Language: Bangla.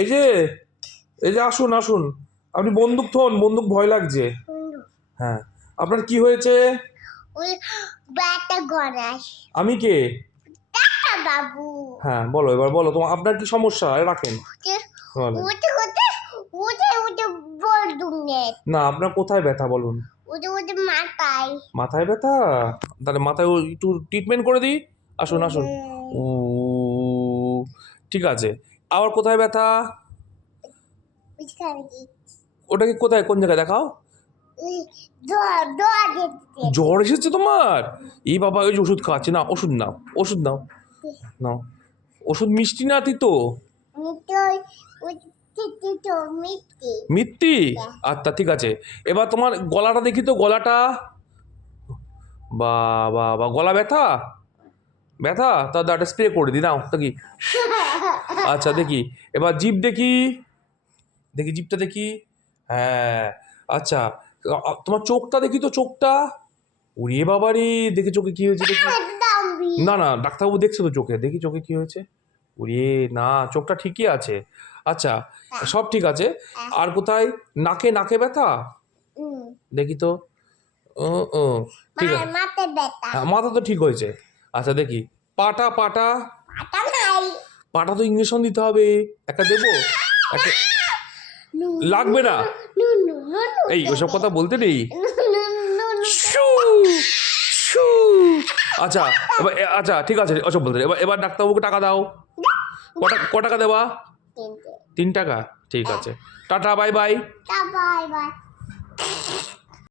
এই যে আসুন আসুন, আপনি বন্দুক থন, বন্দুক ভয় লাগছে। হ্যাঁ, আপনার কি হয়েছে? আমি কে? বাবু হ্যাঁ বলো, এবার বলো তোমার আপনার কি সমস্যা, রাখেন। না, আপনার কোথায় ব্যথা বলুন? মাথায় ব্যথা? তাহলে মাথায় একটু ট্রিটমেন্ট করে দিই। আসুন আসুন। ও ঠিক আছে। আবার কোথায় ব্যথা? ওটা কি কোথায়, কোন জায়গায় দেখাও? জ্বর এসেছে তোমার? এই বাবা, ওই যে ওষুধ খাওয়াচ্ছি না, ওষুধ নাও, ওষুধ নাও, নাও। ওষুধ মিষ্টি না তিতো? মিষ্টি? আচ্ছা ঠিক আছে। এবার তোমার গলাটা দেখি তো, গলাটা। বা বা বা, গলা ব্যথা? ব্যথা? তা একটা স্প্রে করে দিই, নাও দেখি। আচ্ছা দেখি। এবার জিভ দেখি, দেখি জিভটা দেখি। হ্যাঁ আচ্ছা। তোমার চোখটা দেখি তো, চোখটা। ওরে বাবা রে, দেখি চোখে কি হয়েছে দেখি। না না, ডাক্তারবাবু দেখছে তো চোখে, দেখি চোখে কি হয়েছে। ওরে না, চোখটা ঠিকই আছে। আচ্ছা, সব ঠিক আছে। আর কোথায়? নাকে, নাকে ব্যথা দেখি তো। ও ও ঠিক আছে। হ্যাঁ, মাথা তো ঠিক হয়েছে। আচ্ছা দেখি। পাটা, পাটা। পাটা তো ইঞ্জেকশন দিতে হবে, একটা দেবো? একটা লাগবে না। এই ওসব কথা বলতে নেই। ছু, ছু। আচ্ছা এবার, আচ্ছা ঠিক আছে, ওসব বলতে নেই। এবার ডাক্তারবাবুকে টাকা দাও। ক টাকা দেবা? 3 টাকা? ঠিক আছে। Tata, bye bye.